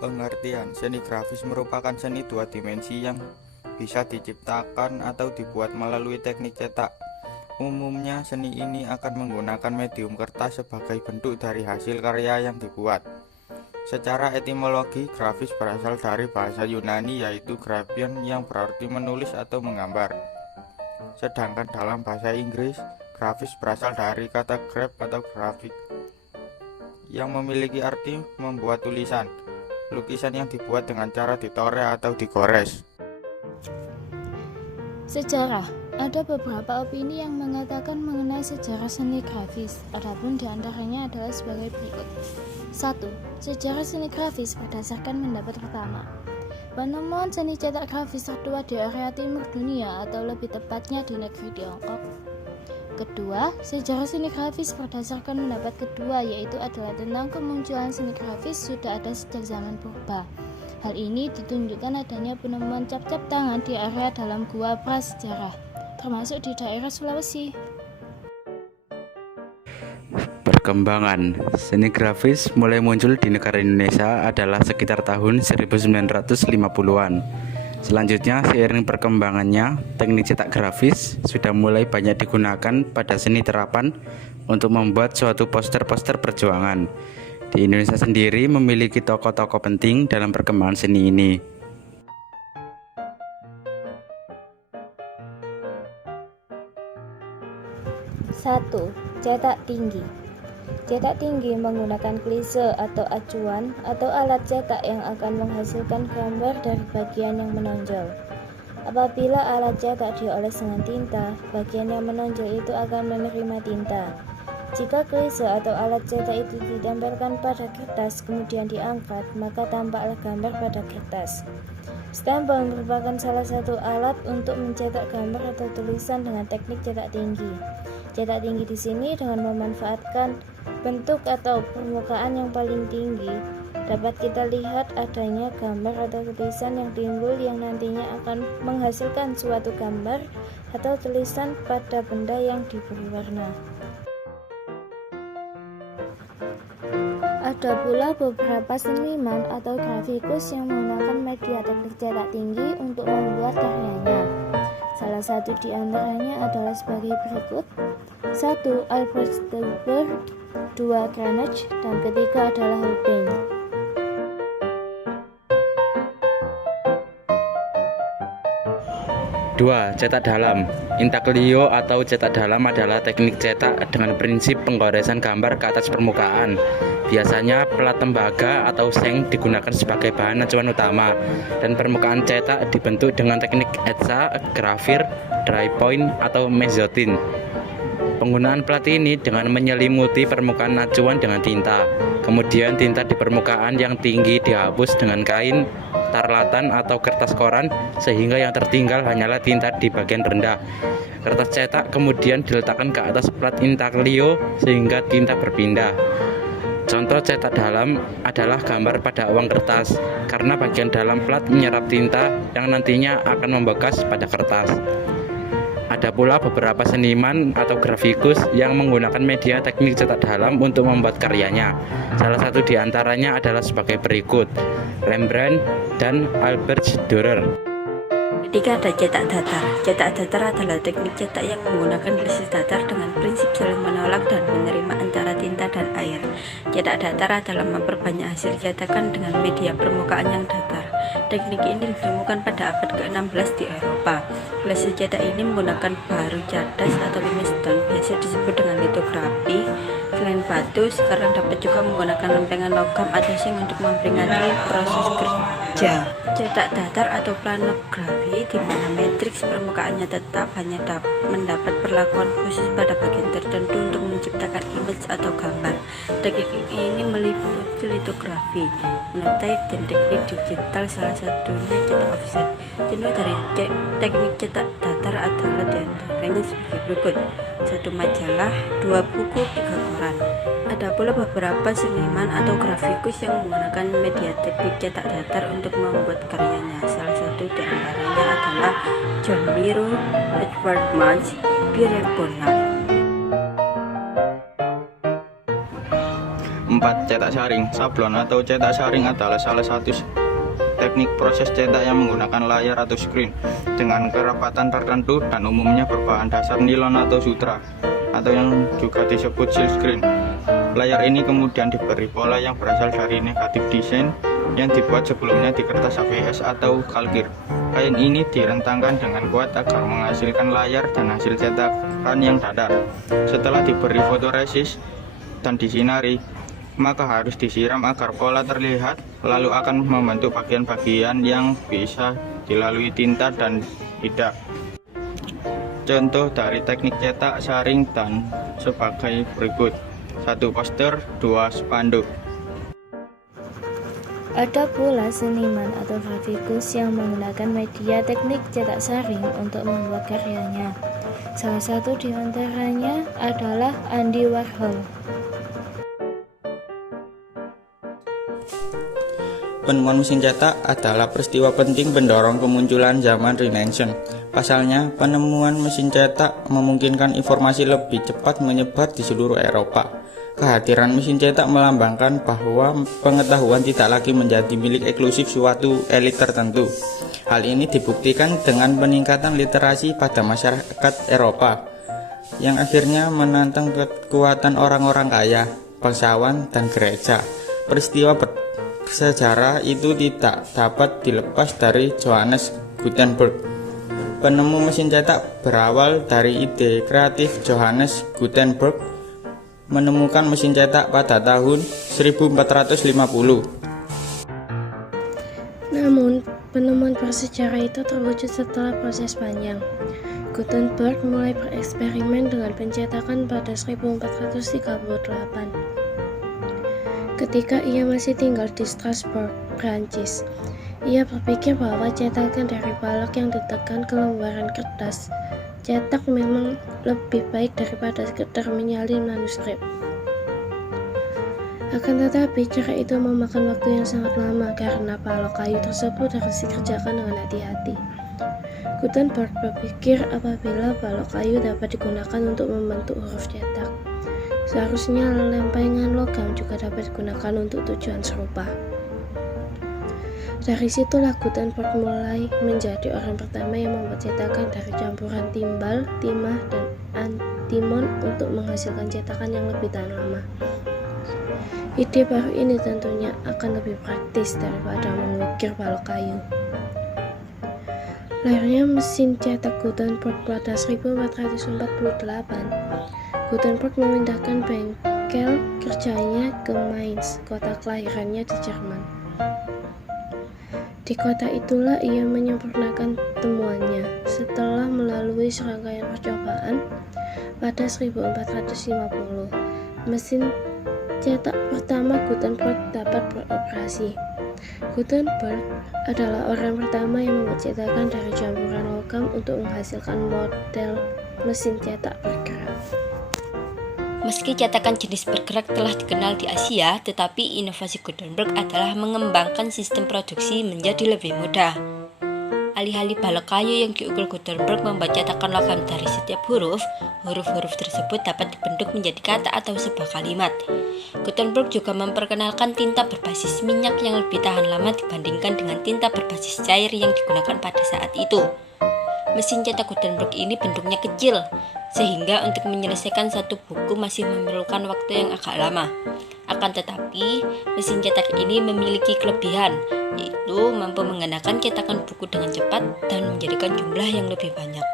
Pengertian seni grafis merupakan seni dua dimensi yang bisa diciptakan atau dibuat melalui teknik cetak. Umumnya seni ini akan menggunakan medium kertas sebagai bentuk dari hasil karya yang dibuat. Secara etimologi, grafis berasal dari bahasa Yunani yaitu graphein yang berarti menulis atau menggambar. Sedangkan dalam bahasa Inggris, grafis berasal dari kata graph atau graphic yang memiliki arti membuat tulisan. Lukisan yang dibuat dengan cara ditoreh atau digores. Sejarah. Ada beberapa opini yang mengatakan mengenai sejarah seni grafis. Adapun diantaranya adalah sebagai berikut. 1. Sejarah seni grafis berdasarkan pendapat pertama. Penemuan seni cetak grafis tertua di area timur dunia atau lebih tepatnya di negeri Tiongkok. Kedua, sejarah seni grafis berdasarkan pendapat kedua yaitu adalah tentang kemunculan seni grafis sudah ada sejak zaman purba. Hal ini ditunjukkan adanya penemuan cap-cap tangan di area dalam gua prasejarah, termasuk di daerah Sulawesi. Perkembangan seni grafis mulai muncul di negara Indonesia adalah sekitar tahun 1950-an. Selanjutnya, seiring perkembangannya, teknik cetak grafis sudah mulai banyak digunakan pada seni terapan untuk membuat suatu poster-poster perjuangan. Di Indonesia sendiri memiliki tokoh-tokoh penting dalam perkembangan seni ini. Satu, cetak tinggi. Cetak tinggi menggunakan klise atau acuan atau alat cetak yang akan menghasilkan gambar dari bagian yang menonjol. Apabila alat cetak dioles dengan tinta, bagian yang menonjol itu akan menerima tinta. Jika klise atau alat cetak itu ditempelkan pada kertas kemudian diangkat, maka tampaklah gambar pada kertas. Stempel merupakan salah satu alat untuk mencetak gambar atau tulisan dengan teknik cetak tinggi. Cetak tinggi di sini dengan memanfaatkan bentuk atau permukaan yang paling tinggi, dapat kita lihat adanya gambar atau tulisan yang timbul yang nantinya akan menghasilkan suatu gambar atau tulisan pada benda yang diberi warna. Ada pula beberapa seniman atau grafikus yang menggunakan media teknik cetak tinggi untuk membuat karyanya. Salah satu di antaranya adalah sebagai berikut. 1. Albert Stolberg, 2. Cranach, dan ketiga adalah Holbein. Dua, cetak dalam. Intaglio atau cetak dalam adalah teknik cetak dengan prinsip penggoresan gambar ke atas permukaan. Biasanya plat tembaga atau seng digunakan sebagai bahan acuan utama, dan permukaan cetak dibentuk dengan teknik etsa, grafir, dry point, atau mezzotin. Penggunaan plat ini dengan menyelimuti permukaan acuan dengan tinta. Kemudian tinta di permukaan yang tinggi dihapus dengan kain, tarlatan atau kertas koran sehingga yang tertinggal hanyalah tinta di bagian rendah. Kertas cetak kemudian diletakkan ke atas plat intaglio sehingga tinta berpindah. Contoh cetak dalam adalah gambar pada uang kertas karena bagian dalam plat menyerap tinta yang nantinya akan membekas pada kertas. Ada pula beberapa seniman atau grafikus yang menggunakan media teknik cetak dalam untuk membuat karyanya. Salah satu di antaranya adalah sebagai berikut: Rembrandt dan Albert Dürer. Ketiga ada cetak datar. Cetak datar adalah teknik cetak yang menggunakan basis datar dengan prinsip saling menolak dan menerima antara tinta dan air. Cetak datar adalah memperbanyak hasil cetakan dengan media permukaan yang datar. Teknik ini ditemukan pada abad ke-16 di Eropa. Basis cetak ini menggunakan baru cadas atau limestone, biasa disebut dengan litografi. Selain batu, sekarang dapat juga menggunakan lempengan logam atau seng untuk memperingati proses kerja. Cetak datar atau planografi di mana matriks permukaannya tetap hanya mendapat perlakuan khusus pada bagian tertentu untuk menciptakan image atau gambar. Teknik ini meliputi litografi, monotype, dan teknik digital, salah satunya cetak offset. Contoh dari teknik cetak datar adalah diantaranya sebagai berikut: 1 majalah, 2 buku, 3 koran. Ada pula beberapa seniman atau grafikus yang menggunakan media teknik cetak datar untuk membuat karyanya. Salah satu di antaranya adalah John Miro, Edward Munch, Pierre Bonnat. 4. Cetak saring. Sablon atau cetak saring adalah salah satu teknik proses cetak yang menggunakan layar atau screen dengan kerapatan tertentu dan umumnya berbahan dasar nilon atau sutra, atau yang juga disebut silkscreen. Layar ini kemudian diberi pola yang berasal dari negatif desain yang dibuat sebelumnya di kertas ABS atau kalkir. Kain ini direntangkan dengan kuat agar menghasilkan layar dan hasil cetakan yang datar. Setelah diberi fotoresis dan disinari, maka harus disiram agar pola terlihat, lalu akan membentuk bagian-bagian yang bisa dilalui tinta dan tidak. Contoh dari teknik cetak saring dan sebagai berikut. 1. Poster, 2. spanduk. Ada pula seniman atau grafikus yang menggunakan media teknik cetak saring untuk membuat karyanya. Salah satu di antaranya adalah Andy Warhol. Penemuan mesin cetak adalah peristiwa penting pendorong kemunculan zaman Renaissance. Pasalnya, penemuan mesin cetak memungkinkan informasi lebih cepat menyebar di seluruh Eropa. Kehadiran mesin cetak melambangkan bahwa pengetahuan tidak lagi menjadi milik eksklusif suatu elit tertentu. Hal ini dibuktikan dengan peningkatan literasi pada masyarakat Eropa, yang akhirnya menantang kekuatan orang-orang kaya, bangsawan, dan gereja. Peristiwa bersejarah itu tidak dapat dilepas dari Johannes Gutenberg. Penemu mesin cetak berawal dari ide kreatif Johannes Gutenberg menemukan mesin cetak pada tahun 1450. Namun, penemuan bersejarah itu terwujud setelah proses panjang. Gutenberg mulai bereksperimen dengan pencetakan pada 1438. Ketika ia masih tinggal di Strasbourg, Prancis, ia berpikir bahwa cetakan dari balok yang ditekan ke lembaran kertas cetak memang lebih baik daripada sekedar menyalin manuskrip. Akan tetapi, cara itu memakan waktu yang sangat lama karena balok kayu tersebut harus dikerjakan dengan hati-hati. Gutenberg berpikir apabila balok kayu dapat digunakan untuk membentuk huruf cetak, seharusnya lempengan logam juga dapat digunakan untuk tujuan serupa. Dari situlah Gutenberg mulai menjadi orang pertama yang membuat cetakan dari campuran timbal, timah, dan antimon untuk menghasilkan cetakan yang lebih tahan lama. Ide baru ini tentunya akan lebih praktis daripada mengukir balok kayu. Lahirnya mesin cetak Gutenberg pada 1448. Gutenberg memindahkan bengkel kerjanya ke Mainz, kota kelahirannya di Jerman. Di kota itulah ia menyempurnakan temuannya. Setelah melalui serangkaian percobaan, pada 1450, mesin cetak pertama Gutenberg dapat beroperasi. Gutenberg adalah orang pertama yang membuat cetakan dari campuran logam untuk menghasilkan model mesin cetak bergerak. Meski cetakan jenis bergerak telah dikenal di Asia, tetapi inovasi Gutenberg adalah mengembangkan sistem produksi menjadi lebih mudah. Alih-alih balok kayu yang diukir Gutenberg membuat cetakan logam dari setiap huruf-huruf tersebut dapat dibentuk menjadi kata atau sebuah kalimat. Gutenberg juga memperkenalkan tinta berbasis minyak yang lebih tahan lama dibandingkan dengan tinta berbasis cair yang digunakan pada saat itu. Mesin cetak Gutenberg ini bentuknya kecil, sehingga untuk menyelesaikan satu buku masih memerlukan waktu yang agak lama. Akan tetapi, mesin cetak ini memiliki kelebihan, yaitu mampu mengenakan cetakan buku dengan cepat dan menjadikan jumlah yang lebih banyak.